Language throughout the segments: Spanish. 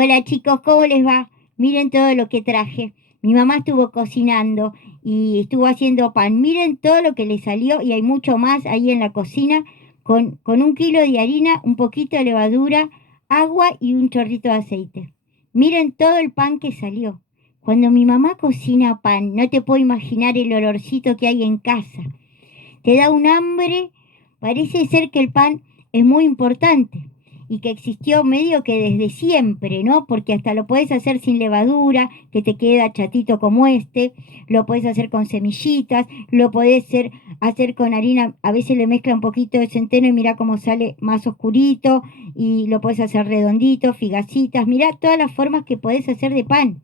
Hola chicos, ¿cómo les va? Miren todo lo que traje. Mi mamá estuvo cocinando y estuvo haciendo pan. Miren todo lo que le salió y hay mucho más ahí en la cocina con 1 kilo de harina, un poquito de levadura, agua y un chorrito de aceite. Miren todo el pan que salió. Cuando mi mamá cocina pan, no te puedo imaginar el olorcito que hay en casa. Te da un hambre. Parece ser que el pan es muy importante y que existió medio que desde siempre, ¿no? Porque hasta lo puedes hacer sin levadura, que te queda chatito como este, lo puedes hacer con semillitas, lo puedes hacer con harina, a veces le mezcla un poquito de centeno y mira cómo sale más oscurito, y lo puedes hacer redondito, figacitas, mira todas las formas que podés hacer de pan.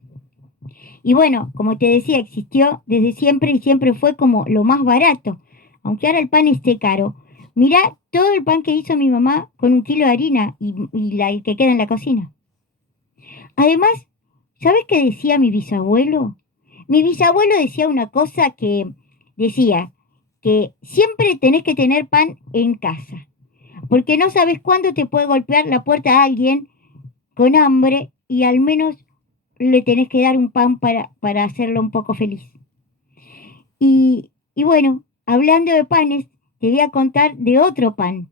Y bueno, como te decía, existió desde siempre y siempre fue como lo más barato, aunque ahora el pan esté caro. Mirá todo el pan que hizo mi mamá con 1 kilo de harina y que queda en la cocina. Además, ¿sabes qué decía mi bisabuelo? Mi bisabuelo decía una cosa que decía que siempre tenés que tener pan en casa, porque no sabes cuándo te puede golpear la puerta a alguien con hambre y al menos le tenés que dar un pan para hacerlo un poco feliz. Y bueno, hablando de panes, te voy a contar de otro pan,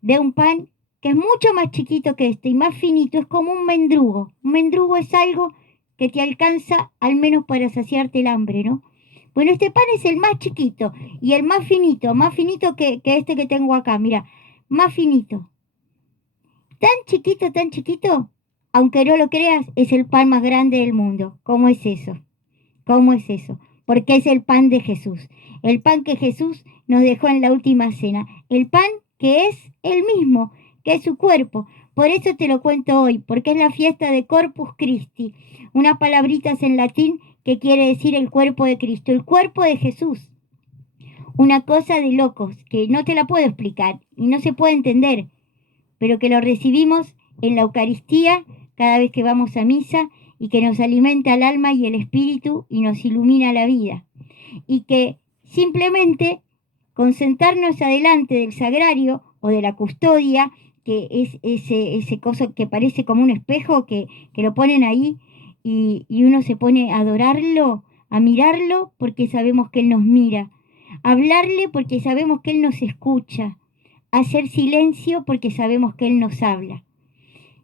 de un pan que es mucho más chiquito que este y más finito, es como un mendrugo. Un mendrugo es algo que te alcanza al menos para saciarte el hambre, ¿no? Bueno, este pan es el más chiquito y el más finito que este que tengo acá, mira, más finito. Tan chiquito, aunque no lo creas, es el pan más grande del mundo. ¿Cómo es eso? ¿Cómo es eso? Porque es el pan de Jesús, el pan que Jesús nos dejó en la última cena, el pan que es el mismo, que es su cuerpo. Por eso te lo cuento hoy, porque es la fiesta de Corpus Christi, unas palabritas en latín que quiere decir el cuerpo de Cristo, el cuerpo de Jesús. Una cosa de locos que no te la puedo explicar y no se puede entender, pero que lo recibimos en la Eucaristía cada vez que vamos a misa y que nos alimenta el alma y el espíritu y nos ilumina la vida. Y que simplemente con sentarnos adelante del sagrario o de la custodia, que es ese coso que parece como un espejo que lo ponen ahí y uno se pone a adorarlo, a mirarlo porque sabemos que Él nos mira, a hablarle porque sabemos que Él nos escucha, hacer silencio porque sabemos que Él nos habla.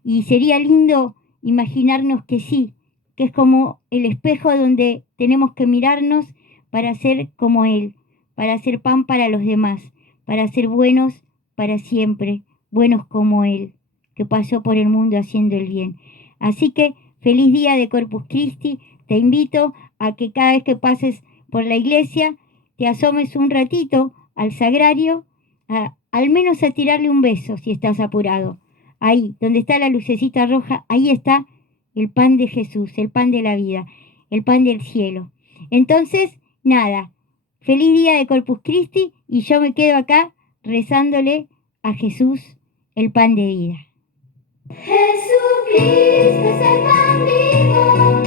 Y sería lindo imaginarnos que sí, que es como el espejo donde tenemos que mirarnos para ser como Él, para hacer pan para los demás, para ser buenos para siempre, buenos como Él, que pasó por el mundo haciendo el bien. Así que feliz día de Corpus Christi, te invito a que cada vez que pases por la iglesia te asomes un ratito al sagrario, al menos a tirarle un beso si estás apurado. Ahí, donde está la lucecita roja, ahí está el pan de Jesús, el pan de la vida, el pan del cielo. Entonces, nada, feliz día de Corpus Christi y yo me quedo acá rezándole a Jesús el pan de vida. Jesucristo es el pan vivo.